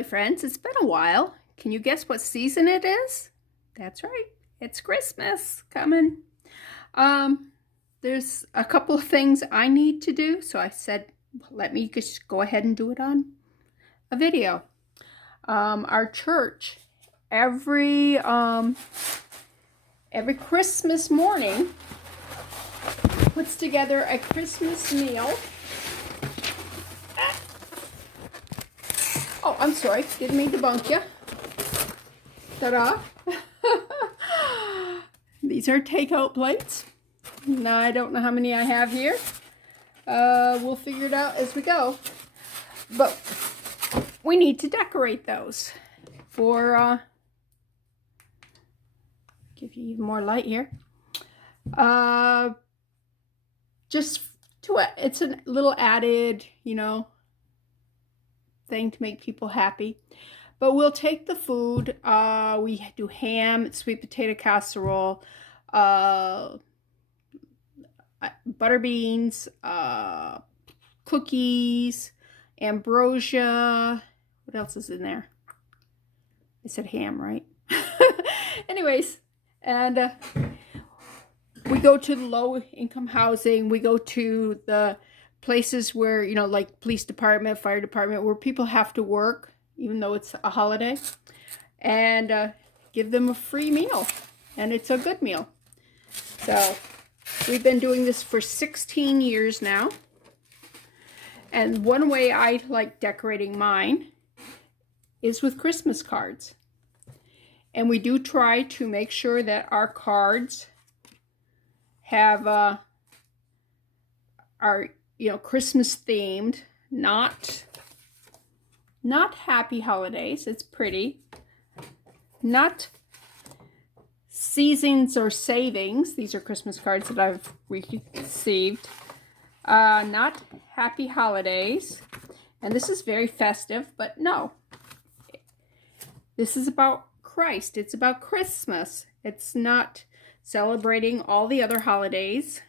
my friends, it's been a while. Can you guess what season it is? That's right, it's Christmas coming. Um, there's a couple of things I need to do, so I said, let me just go ahead and do it on a video. Our church, every Christmas morning, puts together a Christmas meal. Oh, I'm sorry, didn't mean to bump you. Ta-da! These are takeout plates. Now, I don't know how many I have here. We'll figure it out as we go. But we need to decorate those for, give you even more light here. Just to, it's a little added, thing to make people happy. But we'll take the food. We do ham, sweet potato casserole, butter beans, cookies, ambrosia. What else is in there? I said ham, right? Anyways, and we go to the low-income housing. We go to the places where, like police department, fire department, where people have to work, even though it's a holiday, and give them a free meal. And it's a good meal. So we've been doing this for 16 years now. And one way I like decorating mine is with Christmas cards. And we do try to make sure that our cards have are Christmas themed, not happy holidays. It's pretty. Not seasons or savings. These are Christmas cards that I've received. Not happy holidays. And this is very festive, but no. This is about Christ. It's about Christmas. It's not celebrating all the other holidays.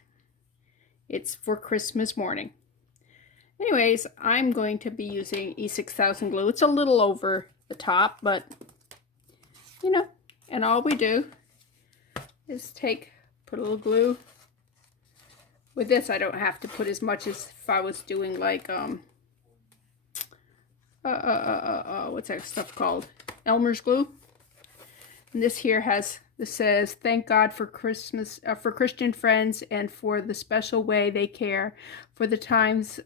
It's for Christmas morning. Anyways, I'm going to be using E6000 glue. It's a little over the top, but and all we do is put a little glue. With this, I don't have to put as much as if I was doing like what's that stuff called? Elmer's glue. And this here says, "Thank God for Christmas, for Christian friends, and for the special way they care, for the times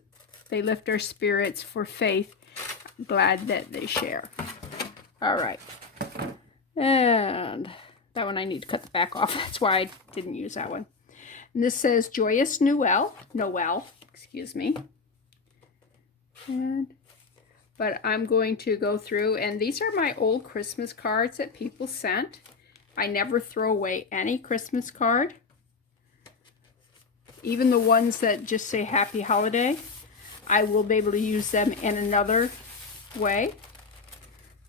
they lift our spirits, for faith, glad that they share." All right. And that one I need to cut the back off. That's why I didn't use that one. And this says, "Joyous Noel," excuse me. But I'm going to go through, and these are my old Christmas cards that people sent. I never throw away any Christmas card. Even the ones that just say Happy Holiday, I will be able to use them in another way.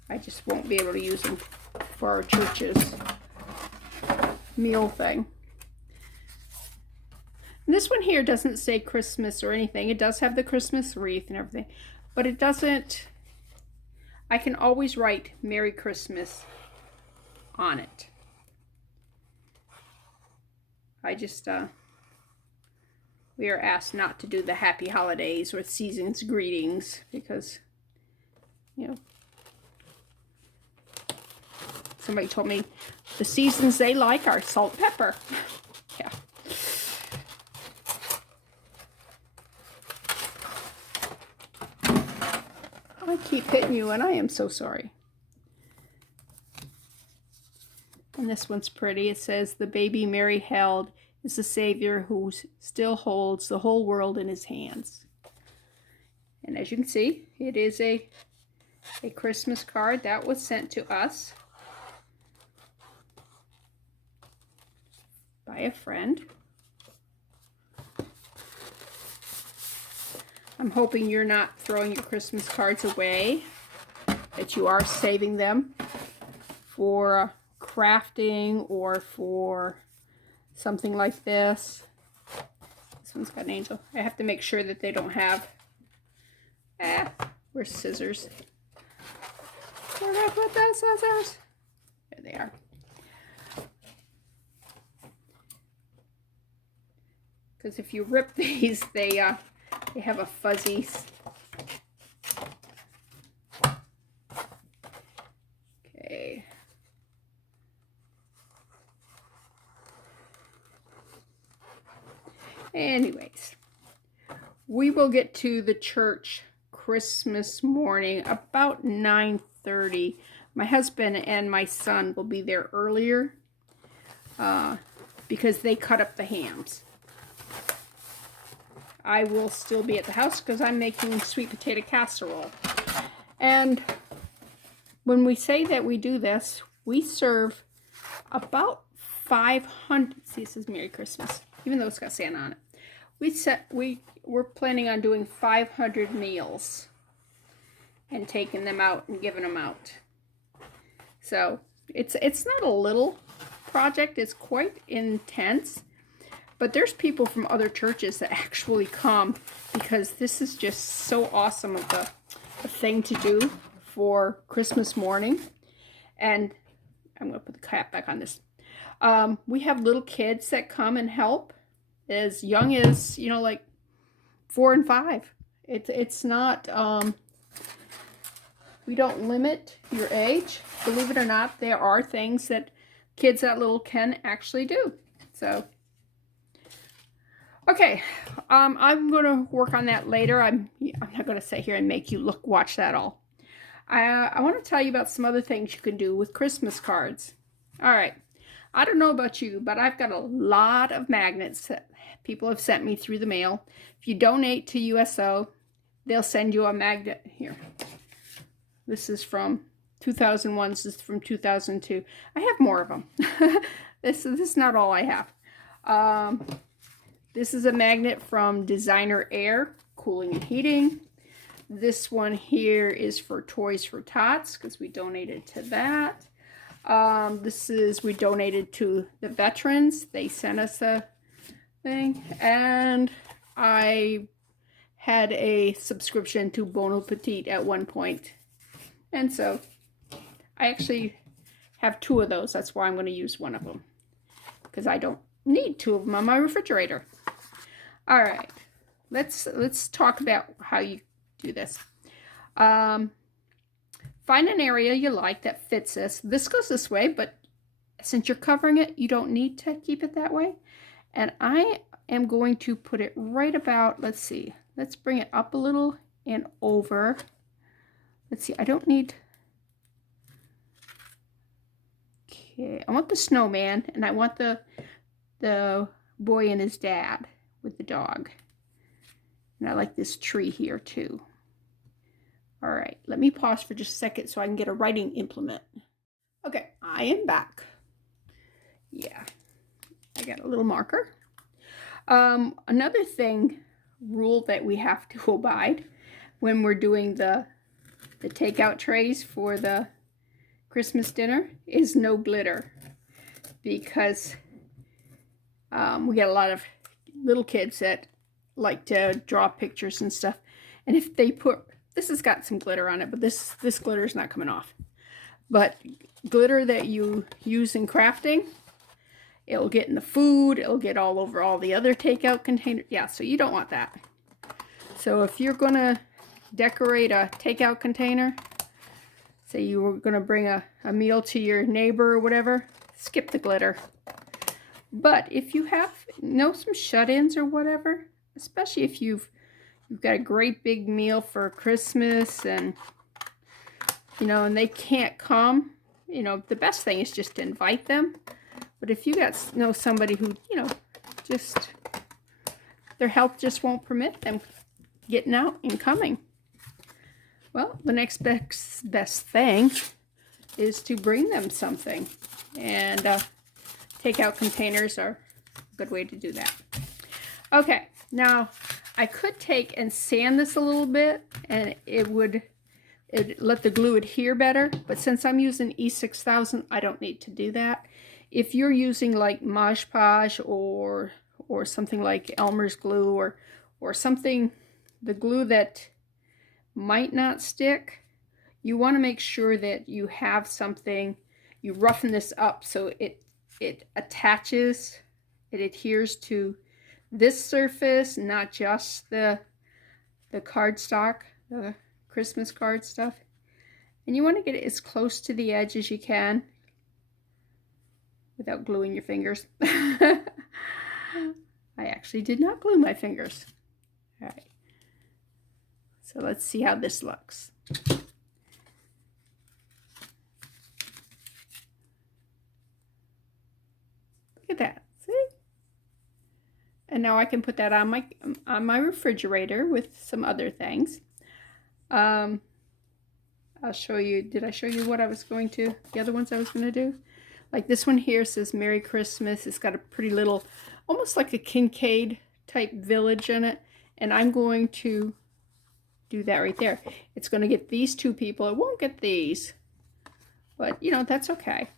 I just won't be able to use them for our church's meal thing. And this one here doesn't say Christmas or anything. It does have the Christmas wreath and everything, but it doesn't. I can always write Merry Christmas on it. I just, we are asked not to do the Happy Holidays or Season's Greetings because, somebody told me the seasons they like are salt, pepper. Yeah. I keep hitting you, and I am so sorry. And this one's pretty. It says, "The baby Mary held is the Savior who still holds the whole world in his hands." And as you can see, it is a Christmas card that was sent to us by a friend. I'm hoping you're not throwing your Christmas cards away, that you are saving them for crafting or for something like this. This one's got an angel. I have to make sure that they don't have, where's scissors? We're gonna put the scissors. There they are. Because if you rip these, they have a fuzzy. Okay. Anyways, we will get to the church Christmas morning about 9:30. My husband and my son will be there earlier because they cut up the hams. I will still be at the house because I'm making sweet potato casserole. And when we say that we do this, we serve about 500. See, it says Merry Christmas, even though it's got Santa on it. We're planning on doing 500 meals and taking them out and giving them out. So it's not a little project. It's quite intense. But there's people from other churches that actually come because this is just so awesome of a thing to do for Christmas morning. And I'm going to put the cap back on this. We have little kids that come and help as young as, like 4 and 5. It's not, we don't limit your age. Believe it or not, there are things that kids that little can actually do. So, okay, I'm going to work on that later. I'm not going to sit here and make you watch that all. I want to tell you about some other things you can do with Christmas cards. All right, I don't know about you, but I've got a lot of magnets that people have sent me through the mail. If you donate to USO, they'll send you a magnet. Here, this is from 2001. This is from 2002. I have more of them. This is not all I have. This is a magnet from Designer Air, cooling and heating. This one here is for Toys for Tots, because we donated to that. We donated to the veterans. They sent us a thing. And I had a subscription to Bon Appetit at one point. And so I actually have 2 of those. That's why I'm going to use one of them, because I don't need 2 of them on my refrigerator. All right, let's talk about how you do this. Find an area you like that fits this. This goes this way, but since you're covering it, you don't need to keep it that way. And I am going to put it right about, let's see, let's bring it up a little and over. Let's see, I don't need, okay, I want the snowman, and I want the boy and his dad with the dog. And I like this tree here too. All right, let me pause for just a second so I can get a writing implement. Okay, I am back. Yeah, I got a little marker. Another rule that we have to abide when we're doing the takeout trays for the Christmas dinner is no glitter, because we get a lot of little kids that like to draw pictures and stuff, and if they put, this has got some glitter on it, but this glitter is not coming off. But glitter that you use in crafting, it'll get in the food, it'll get all over all the other takeout containers. Yeah, so you don't want that. So if you're gonna decorate a takeout container, say you were gonna bring a meal to your neighbor or whatever, skip the glitter. But if you have, some shut-ins or whatever, especially if you've got a great big meal for Christmas and, and they can't come, the best thing is just to invite them. But if you got, somebody who, just, their health just won't permit them getting out and coming, well, the next best thing is to bring them something. And takeout containers are a good way to do that. Okay, now I could take and sand this a little bit, and it let the glue adhere better, but since I'm using E6000, I don't need to do that. If you're using like Mod Podge or something like Elmer's glue or something, the glue that might not stick, you want to make sure that you have something, you roughen this up so it attaches, it adheres to this surface, not just the cardstock, the Christmas card stuff. And you want to get it as close to the edge as you can without gluing your fingers. I actually did not glue my fingers. All right. So let's see how this looks. Look at that. See? And now I can put that on my refrigerator with some other things. I'll show you. Did I show you what I was going to, the other ones I was going to do? Like this one here says Merry Christmas. It's got a pretty little, almost like a Kincaid type village in it. And I'm going to do that right there. It's going to get these two people. It won't get these. But, you know, that's okay.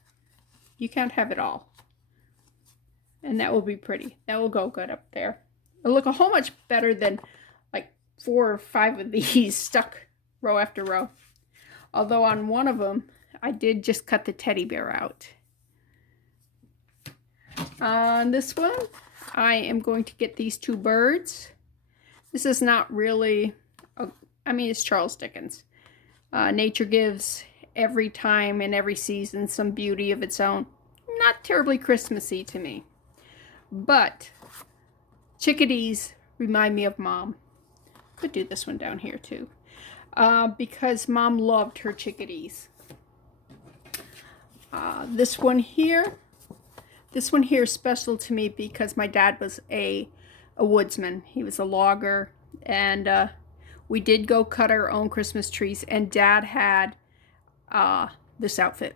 You can't have it all. And that will be pretty. That will go good up there. It'll look a whole much better than like 4 or 5 of these stuck row after row. Although on one of them, I did just cut the teddy bear out. On this one, I am going to get these 2 birds. This is not really, I mean, it's Charles Dickens. Nature gives every time and every season some beauty of its own. Not terribly Christmassy to me. But chickadees remind me of Mom. Could do this one down here too. Because Mom loved her chickadees. This one here is special to me because my dad was a woodsman. He was a logger, and we did go cut our own Christmas trees, and Dad had this outfit.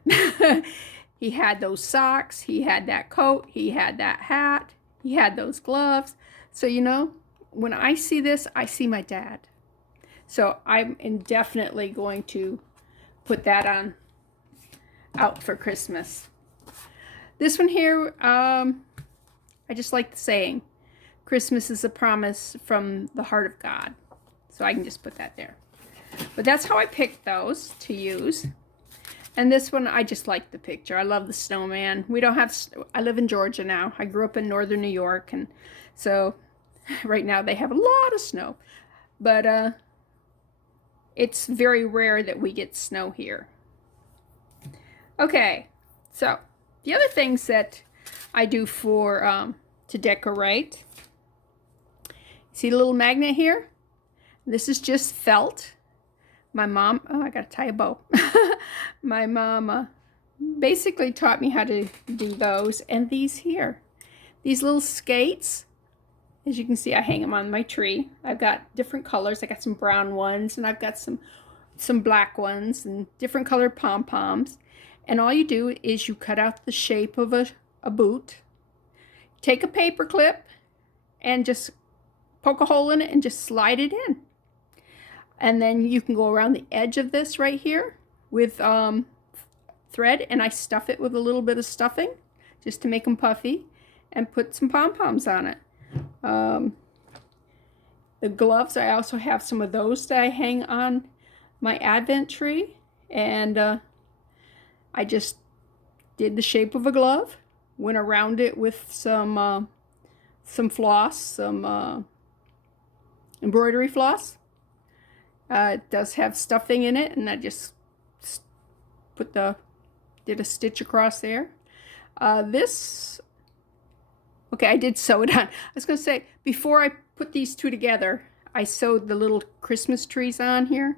He had those socks, he had that coat, he had that hat, he had those gloves. So, you know, when I see this, I see my dad. So I'm indefinitely going to put that on out for Christmas. This one here, I just like the saying, Christmas is a promise from the heart of God. So I can just put that there. But that's how I picked those to use. And this one, I just like the picture. I love the snowman. We don't have, I live in Georgia now. I grew up in northern New York. And so right now they have a lot of snow. But it's very rare that we get snow here. Okay, so the other things that I do for, to decorate. See the little magnet here? This is just felt. My mom, oh, I gotta tie a bow. My mom basically taught me how to do those. And these here, these little skates, as you can see, I hang them on my tree. I've got different colors. I got some brown ones, and I've got some black ones, and different colored pom-poms. And all you do is you cut out the shape of a boot, take a paper clip, and just poke a hole in it and just slide it in. And then you can go around the edge of this right here with thread, and I stuff it with a little bit of stuffing just to make them puffy, and put some pom-poms on it. The gloves, I also have some of those that I hang on my Advent tree, and I just did the shape of a glove, went around it with some floss, some embroidery floss. It does have stuffing in it, and I just did a stitch across there. Okay, I did sew it on. I was going to say, before I put these two together, I sewed the little Christmas trees on here,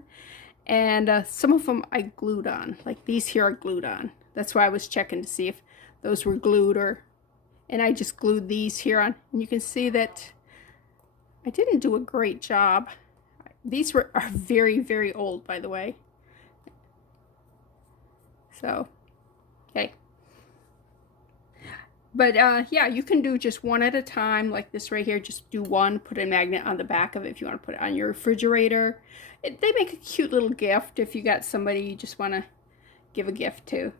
and some of them I glued on. Like these here are glued on. That's why I was checking to see if those were glued, and I just glued these here on. And you can see that I didn't do a great job. These are very, very old, by the way. So, okay. But yeah, you can do just one at a time, like this right here. Just do one, put a magnet on the back of it if you want to put it on your refrigerator. They make a cute little gift if you got somebody you just want to give a gift to.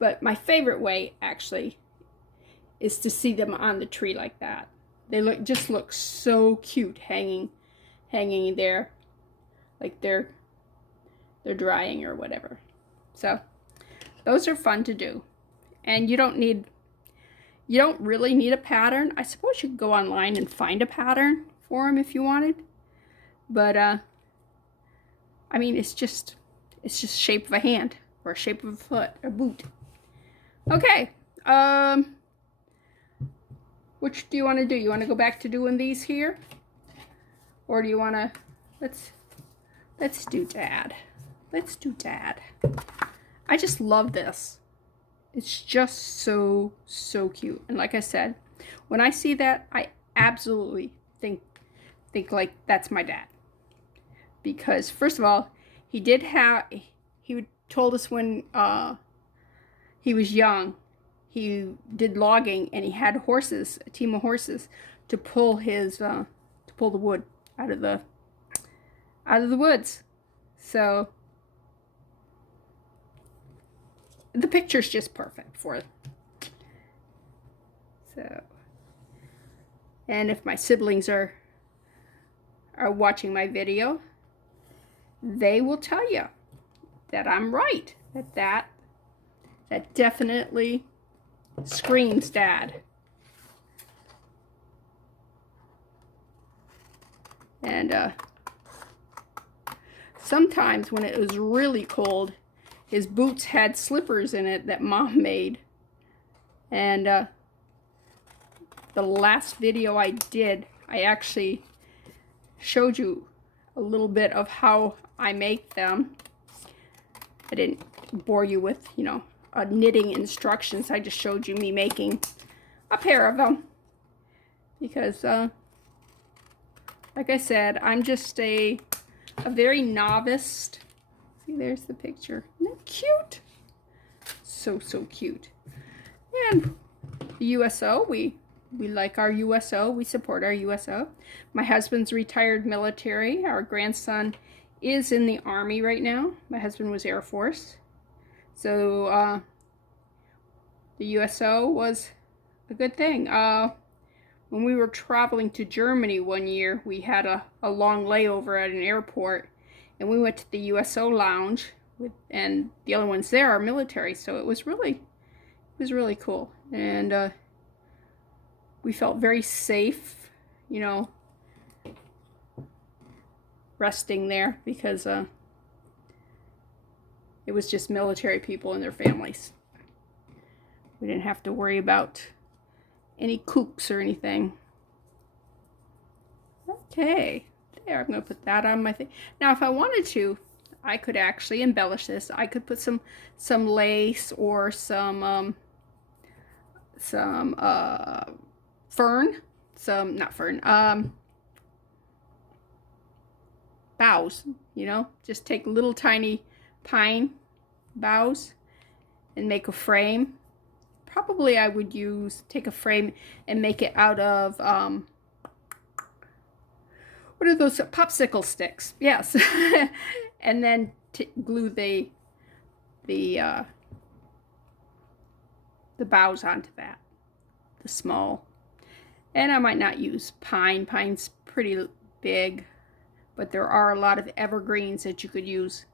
But my favorite way, actually, is to see them on the tree like that. They just look so cute hanging there, like they're they're drying or whatever. So those are fun to do. And you don't really need a pattern. I suppose you could go online and find a pattern for them if you wanted. But I mean, it's just shape of a hand or shape of a foot, a boot. Okay. Which do you want to do? You want to go back to doing these here? Or do you want to, let's do Dad. Let's do Dad. I just love this. It's just so, so cute. And like I said, when I see that, I absolutely think like that's my dad. Because first of all, he told us when he was young, he did logging and he had horses, a team of horses, to pull the wood out of the woods. So the picture's just perfect for it. So, and if my siblings are watching my video, they will tell you that I'm right. That definitely screams Dad. And sometimes when it was really cold, his boots had slippers in it that Mom made. And the last video I did, I actually showed you a little bit of how I make them. I didn't bore you with, knitting instructions. I just showed you me making a pair of them. Because, like I said, I'm just a very novice. See, there's the picture. Isn't that cute? So, so cute. And the USO, we like our USO. We support our USO. My husband's retired military. Our grandson is in the Army right now. My husband was Air Force. So the USO was a good thing. When we were traveling to Germany one year, we had a long layover at an airport, and we went to the USO lounge, and the other ones there are military, so it was really cool. And we felt very safe, resting there, because it was just military people and their families. We didn't have to worry about any kooks or anything. Okay, there, I'm going to put that on my thing. Now, if I wanted to, I could actually embellish this. I could put some lace or some boughs, just take little tiny pine boughs and make a frame. Probably I would take a frame and make it out of, what are those, popsicle sticks? Yes. And then glue the boughs onto that, the small. And I might not use pine. Pine's pretty big, but there are a lot of evergreens that you could use,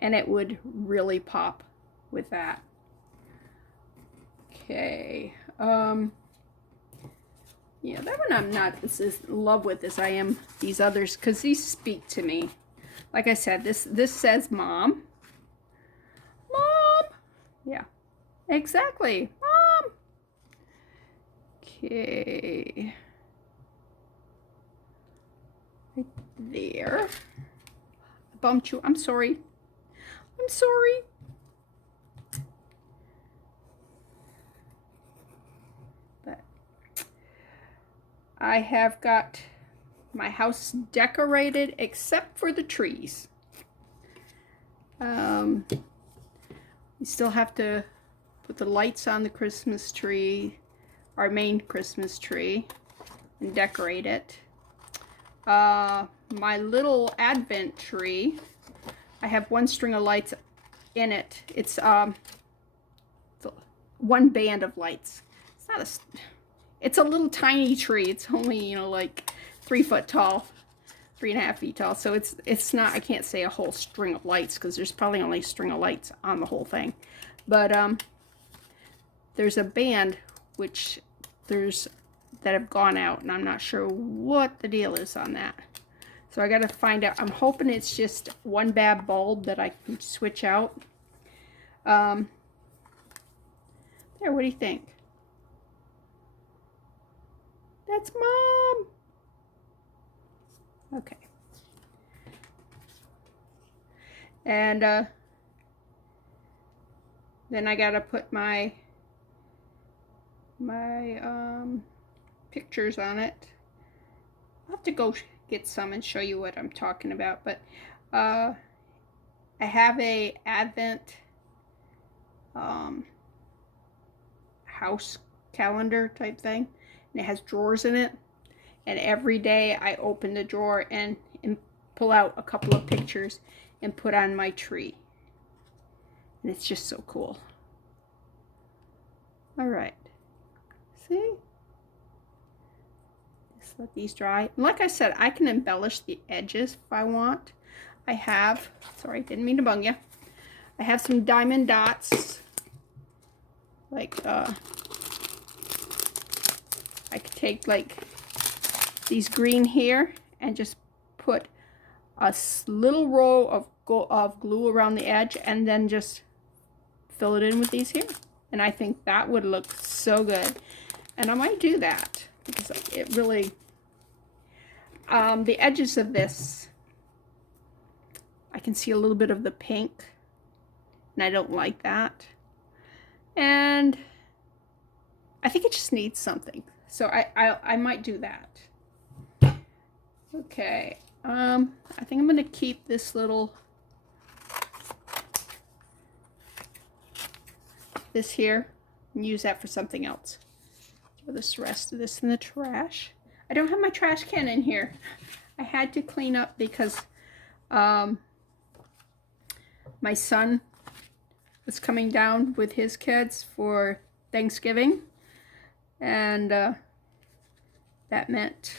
and it would really pop with that. Okay, yeah, that one I'm not as in love with as I am these others, because these speak to me. Like I said, this says Mom. Mom! Yeah, exactly. Mom! Okay. Right there. I bumped you. I'm sorry. I'm sorry. But I have got my house decorated except for the trees. We still have to put the lights on the Christmas tree, our main Christmas tree, and decorate it. My little Advent tree, I have one string of lights in it. It's one band of lights. It's a little tiny tree. It's only, like 3 foot tall, 3.5 feet tall. So it's not, I can't say a whole string of lights because there's probably only a string of lights on the whole thing. But there's a band which that have gone out, and I'm not sure what the deal is on that. So I got to find out. I'm hoping it's just one bad bulb that I can switch out. There, what do you think? That's Mom. Okay. And then I got to put my pictures on it. I'll have to go get some and show you what I'm talking about, but I have a Advent house calendar type thing, and it has drawers in it, and every day I open the drawer and pull out a couple of pictures and put on my tree, and it's just so cool. All right, see? Just let these dry. And like I said, I can embellish the edges if I want. I have, sorry, didn't mean to bung you. I have some diamond dots. Like, I could take like these green here and just put a little row of glue around the edge and then just fill it in with these here. And I think that would look so good. And I might do that because it really, the edges of this, I can see a little bit of the pink, and I don't like that. And I think it just needs something. So I might do that. Okay, I think I'm gonna keep this this here and use that for something else. Throw this rest of this in the trash. I don't have my trash can in here. I had to clean up because my son was coming down with his kids for Thanksgiving, and that meant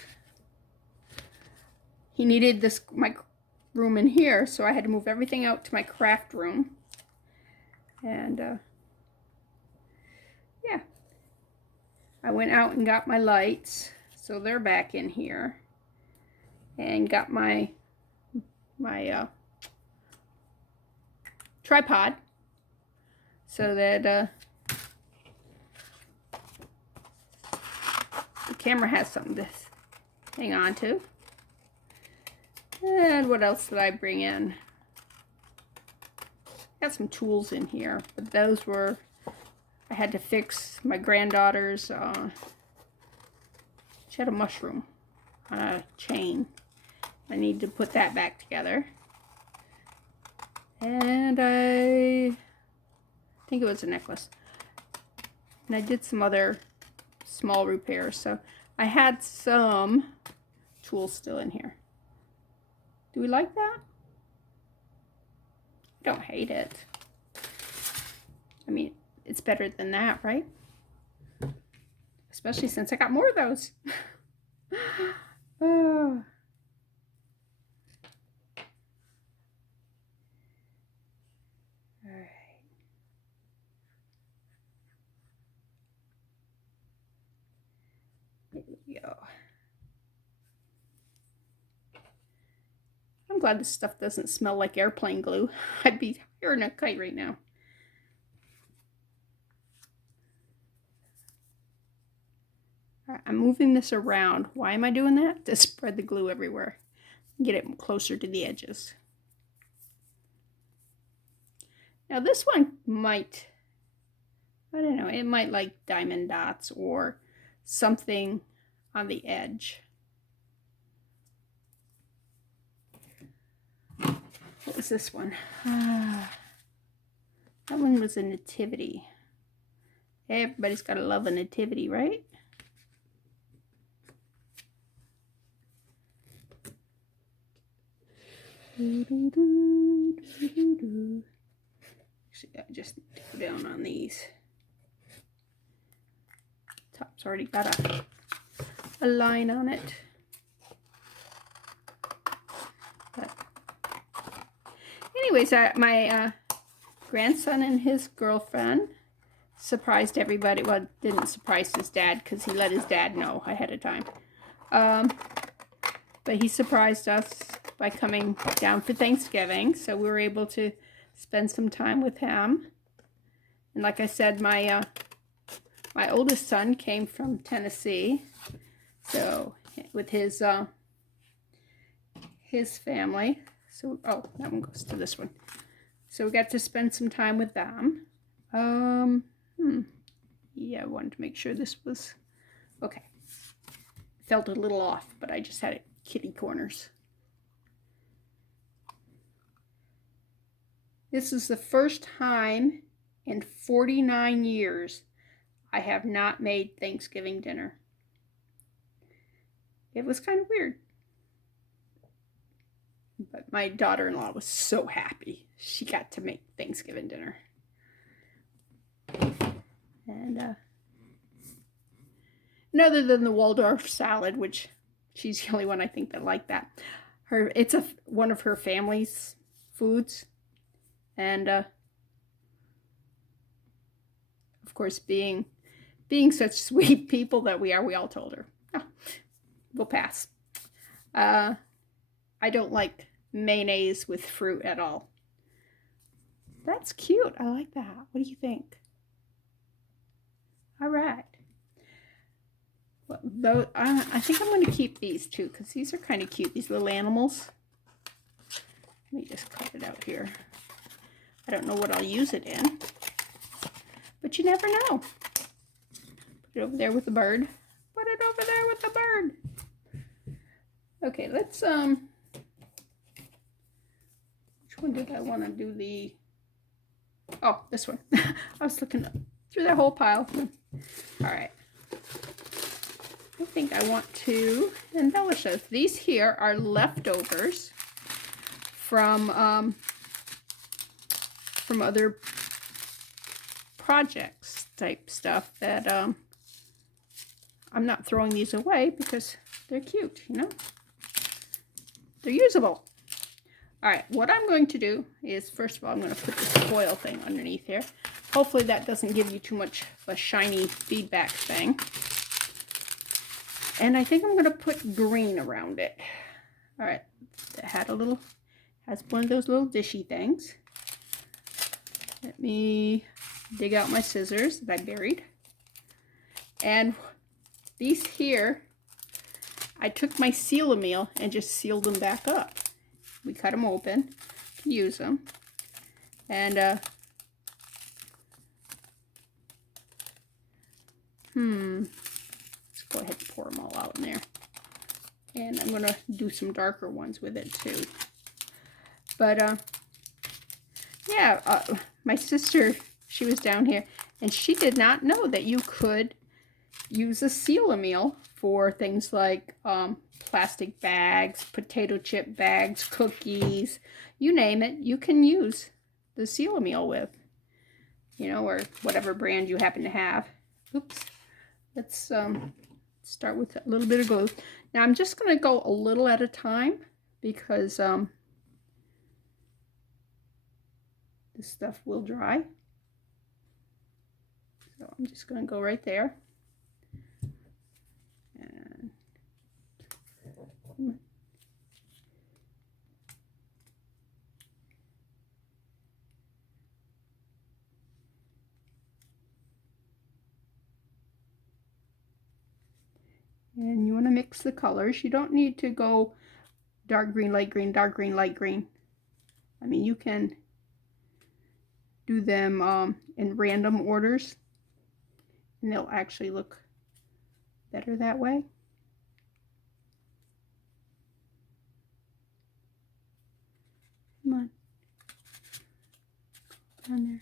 he needed my room in here, so I had to move everything out to my craft room. And yeah, I went out and got my lights, so they're back in here, and got my tripod so that the camera has something to hang on to. And what else did I bring in? Got some tools in here, but those were, I had to fix my granddaughter's, she had a mushroom on a chain. I need to put that back together. And I think it was a necklace. And I did some other small repairs, so I had some tools still in here. Do we like that? I don't hate it. I mean, it's better than that, right? Especially since I got more of those. Oh. All right. There we go. I'm glad this stuff doesn't smell like airplane glue. I'd be hiring a kite right now. All right, I'm moving this around. Why am I doing that? To spread the glue everywhere. Get it closer to the edges. Now this one might, I don't know, it might like diamond dots or something on the edge. What was this one? That one was a nativity. Everybody's got to love a nativity, right? Actually, I just go down on these. Top's already got a line on it. anyways, my grandson and his girlfriend surprised everybody. Well, didn't surprise his dad because he let his dad know ahead of time. But he surprised us by coming down for Thanksgiving, so we were able to spend some time with him. And like I said, my oldest son came from Tennessee, so with his family. So, oh, that one goes to this one. So we got to spend some time with them. Yeah, I wanted to make sure this was okay. Felt a little off, but I just had it kitty corners. This is the first time in 49 years I have not made Thanksgiving dinner. It was kind of weird. But my daughter-in-law was so happy. She got to make Thanksgiving dinner. And other than the Waldorf salad, which she's the only one I think that liked that. It's one of her family's foods. And of course, being such sweet people that we are, we all told her, oh, we'll pass. I don't like mayonnaise with fruit at all. That's cute. I like that. What do you think? All right. Well, though, I think I'm going to keep these too because these are kind of cute, these little animals. Let me just cut it out here. I don't know what I'll use it in, but you never know. Put it over there with the bird. Put it over there with the bird. Okay, let's, which one did I want to do the, oh, this one. I was looking through that whole pile. All right. I think I want to embellish those. These here are leftovers from other projects type stuff that I'm not throwing these away because they're cute, you know? They're usable. All right, what I'm going to do is, first of all, I'm going to put this foil thing underneath here. Hopefully that doesn't give you too much of a shiny feedback thing. And I think I'm going to put green around it. All right, it had has one of those little dishy things. Let me dig out my scissors that I buried. And these here, I took my Seal-A-Meal and just sealed them back up. We cut them open to use them. And, let's go ahead and pour them all out in there. And I'm going to do some darker ones with it too. But, yeah, my sister, she was down here, and she did not know that you could use a Seal-A-Meal for things like plastic bags, potato chip bags, cookies, you name it, you can use the Seal-A-Meal with, you know, or whatever brand you happen to have. Oops. Let's start with a little bit of glue. Now I'm just going to go a little at a time because this stuff will dry. So I'm just going to go right there. And you want to mix the colors. You don't need to go dark green, light green, dark green, light green. I mean, you can do them in random orders, and they'll actually look better that way. Come on. Down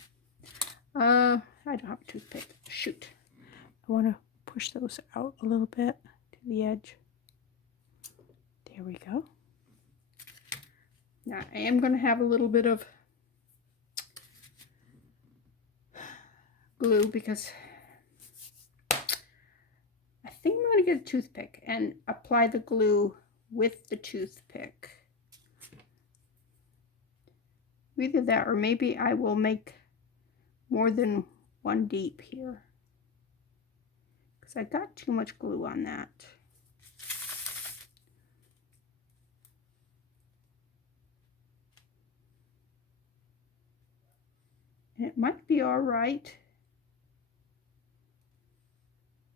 there. I don't have a toothpick. Shoot. I want to push those out a little bit to the edge. There we go. Now I am going to have a little bit of glue because I think I'm going to get a toothpick and apply the glue with the toothpick. Either that or maybe I will make more than one deep here, because I got too much glue on that. And it might be all right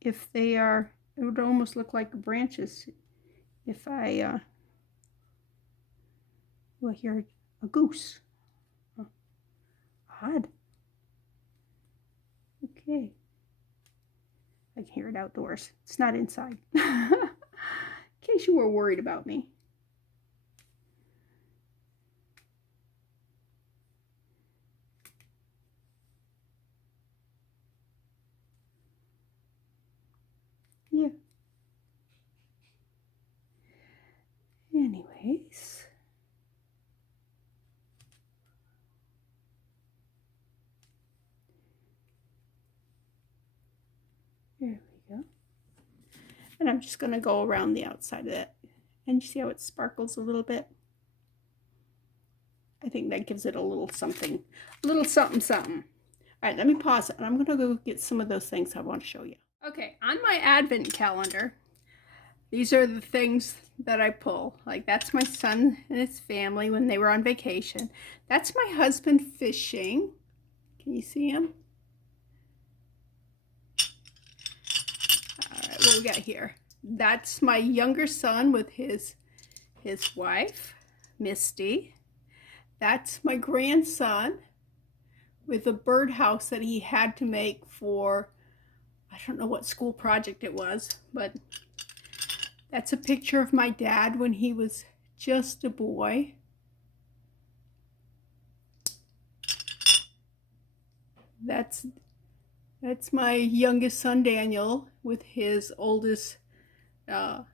if they are, it would almost look like branches if I, well, here, a goose. Oh, odd. Okay. I can hear it outdoors. It's not inside. In case you were worried about me. Yeah. Anyways. There we go. And I'm just going to go around the outside of that. And you see how it sparkles a little bit? I think that gives it a little something, something. All right, let me pause it, and I'm going to go get some of those things I want to show you. Okay, on my advent calendar, these are the things that I pull. Like, that's my son and his family when they were on vacation. That's my husband fishing. Can you see him? All right, what we got here? That's my younger son with his wife, Misty. That's my grandson with a birdhouse that he had to make for, I don't know what school project it was, but that's a picture of my dad when he was just a boy. That's my youngest son, Daniel, with his oldest, well,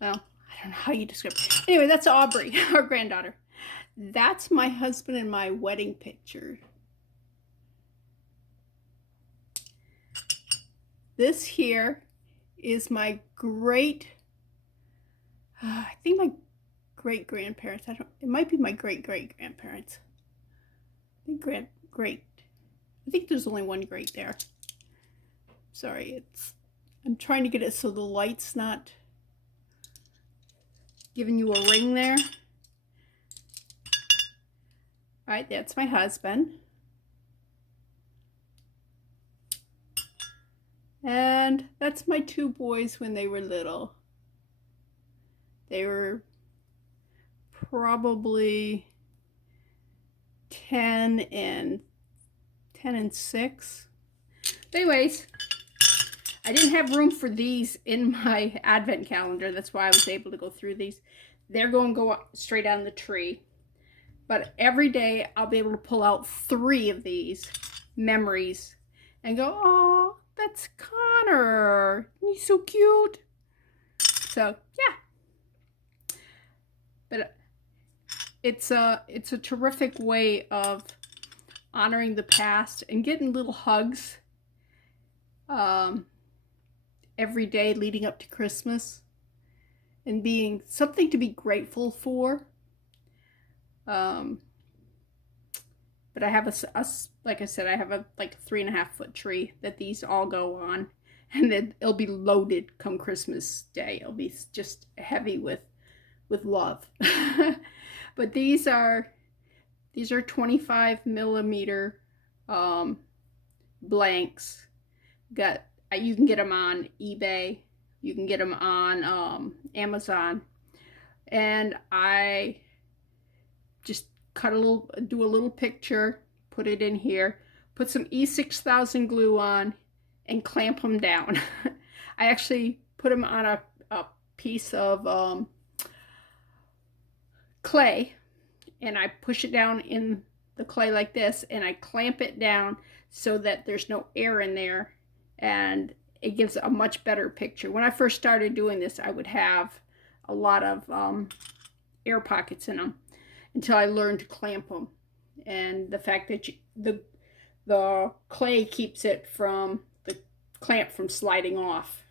I don't know how you describe it. Anyway, that's Aubrey, our granddaughter. That's my husband in my wedding picture. This here is my I think my great-grandparents. It might be my great-great-grandparents. I think I think there's only one great there. Sorry, I'm trying to get it so the light's not giving you a ring there. All right, that's my husband. And that's my two boys when they were little. They were probably 10 and 6. But anyways, I didn't have room for these in my advent calendar. That's why I was able to go through these. They're going to go straight on the tree. But every day I'll be able to pull out 3 of these memories and go, oh, that's Connor. He's so cute. So, yeah. But it's a terrific way of honoring the past and getting little hugs every day leading up to Christmas and being something to be grateful for. But I have like I said, I have a 3.5-foot tree that these all go on, and then it'll be loaded come Christmas Day. It'll be just heavy with love. But these are 25 millimeter blanks. You can get them on eBay. You can get them on Amazon, and I just do a little picture, put it in here, put some E6000 glue on, and clamp them down. I actually put them on a piece of clay, and I push it down in the clay like this, and I clamp it down so that there's no air in there, and it gives a much better picture. When I first started doing this, I would have a lot of air pockets in them until I learned to clamp them, and the fact that the clay keeps it from the clamp from sliding off.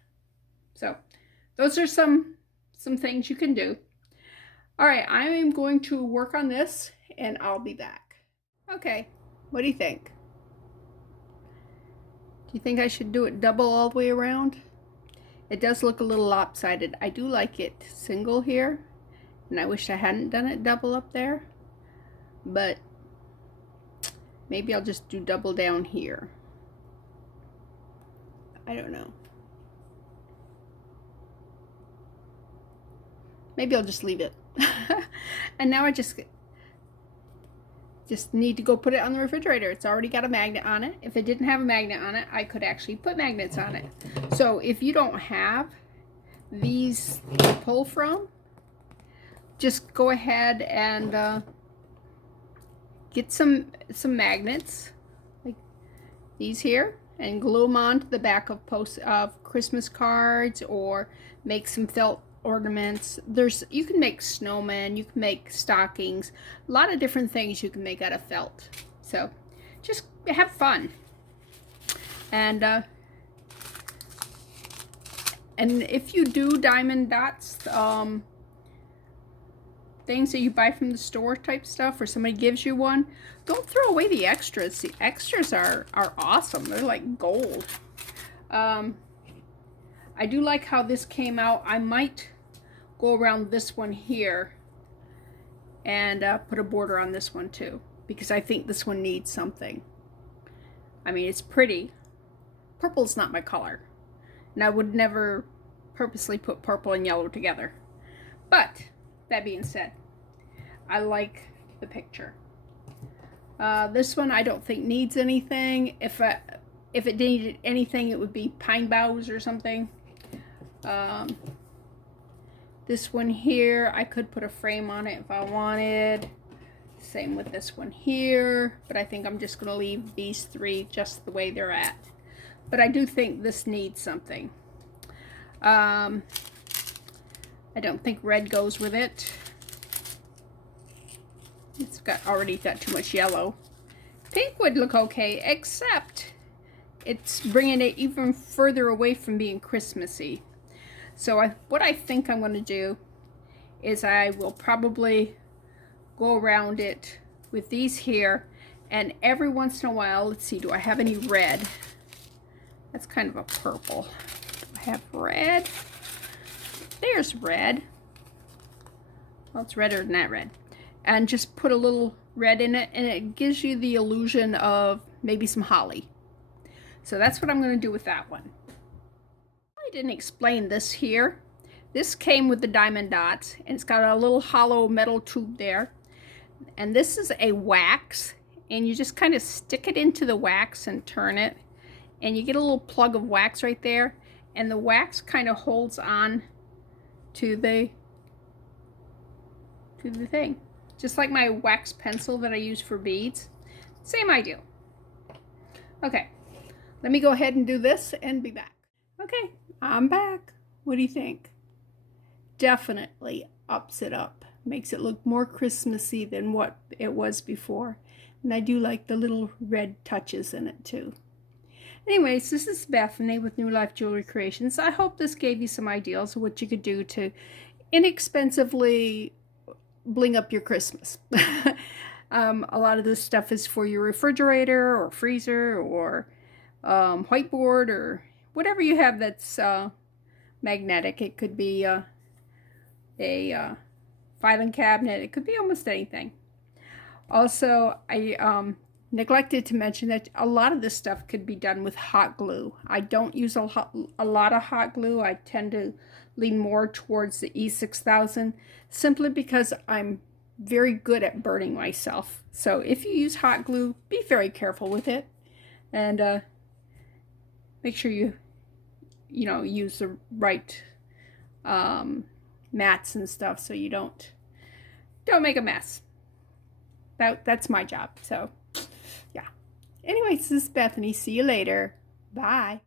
So those are some things you can do. All right, I am going to work on this, and I'll be back. Okay, what do you think? Do you think I should do it double all the way around? It does look a little lopsided. I do like it single here, and I wish I hadn't done it double up there, but maybe I'll just do double down here. I don't know. Maybe I'll just leave it. And now I just need to go put it on the refrigerator. It's already got a magnet on it. If it didn't have a magnet on it, I could actually put magnets on it. So if you don't have these to pull from, just go ahead and get some magnets like these here and glue them onto the back of Christmas cards, or make some felt ornaments. You can make snowmen, you can make stockings, a lot of different things you can make out of felt. So just have fun. And if you do diamond dots, things that you buy from the store type stuff, or somebody gives you one, don't throw away the extras. The extras are awesome. They're like gold. I do like how this came out. I might go around this one here and put a border on this one too, because I think this one needs something. I mean, it's pretty. Purple's not my color, and I would never purposely put purple and yellow together. But that being said, I like the picture. This one I don't think needs anything. If it needed anything, it would be pine boughs or something. This one here, I could put a frame on it if I wanted. Same with this one here, but I think I'm just going to leave these three just the way they're at. But I do think this needs something. I don't think red goes with it. It's already got too much yellow. Pink would look okay, except it's bringing it even further away from being Christmassy. So what I think I'm going to do is I will probably go around it with these here, and every once in a while, let's see, do I have any red? That's kind of a purple. Do I have red? There's red. Well, it's redder than that red. And just put a little red in it, and it gives you the illusion of maybe some holly. So that's what I'm going to do with that one. I didn't explain this here. This came with the diamond dots, and it's got a little hollow metal tube there. And this is a wax, and you just kind of stick it into the wax and turn it, and you get a little plug of wax right there, and the wax kind of holds on to the thing. Just like my wax pencil that I use for beads. Same idea. Okay, let me go ahead and do this and be back. Okay, I'm back. What do you think? Definitely ups it up. Makes it look more Christmassy than what it was before. And I do like the little red touches in it too. Anyways, this is Bethany with New Life Jewelry Creations. I hope this gave you some ideas of what you could do to inexpensively bling up your Christmas. A lot of this stuff is for your refrigerator or freezer or whiteboard or whatever you have that's magnetic. It could be a filing cabinet. It could be almost anything. Also, I neglected to mention that a lot of this stuff could be done with hot glue. I don't use a lot of hot glue. I tend to lean more towards the E6000 simply because I'm very good at burning myself. So if you use hot glue, be very careful with it, and make sure you use the right mats and stuff so you don't make a mess. That's my job. So yeah. Anyways, this is Bethany. See you later. Bye.